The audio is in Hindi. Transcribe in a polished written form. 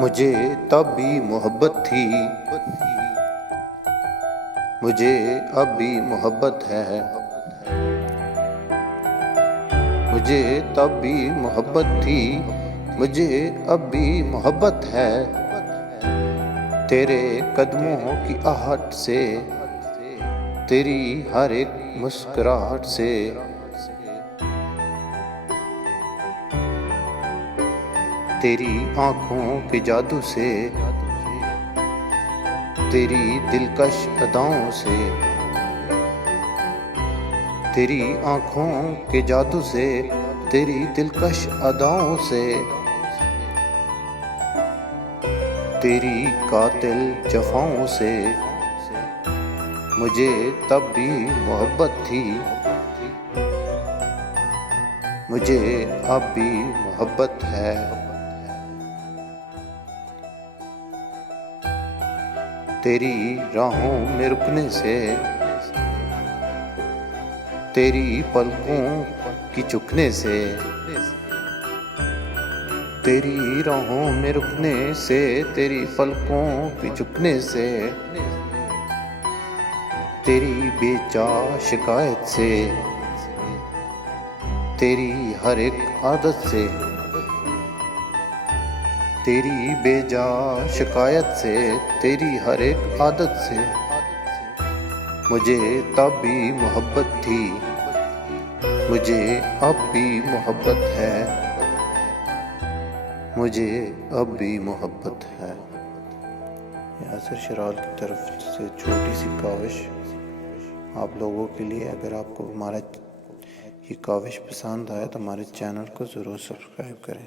मुझे तब भी मोहब्बत थी, मुझे अब भी मोहब्बत है। मुझे तब भी मोहब्बत थी, मुझे अब भी मोहब्बत है। तेरे कदमों की आहट से, तेरी हर एक मुस्कुराहट से, तेरी आँखों के जादू से, तेरी दिलकश अदाओं से, तेरी आँखों के जादू से, तेरी दिलकश अदाओं से, तेरी कातिल जफाओं से मुझे तब भी मोहब्बत थी, मुझे अब भी मोहब्बत है। तेरी राहों में रुकने से, तेरी पलकों की चुकने से, तेरी राहों में रुकने से, तेरी पलकों की चुकने से, तेरी बेचा शिकायत से, तेरी हर एक आदत से, तेरी बेजा शिकायत से, तेरी हर एक आदत से मुझे तब भी मोहब्बत थी, मुझे अब भी मोहब्बत है, मुझे अब भी मोहब्बत है। यासिर शराल की तरफ से छोटी सी काविश आप लोगों के लिए। अगर आपको हमारा ये काविश पसंद आए तो हमारे चैनल को ज़रूर सब्सक्राइब करें।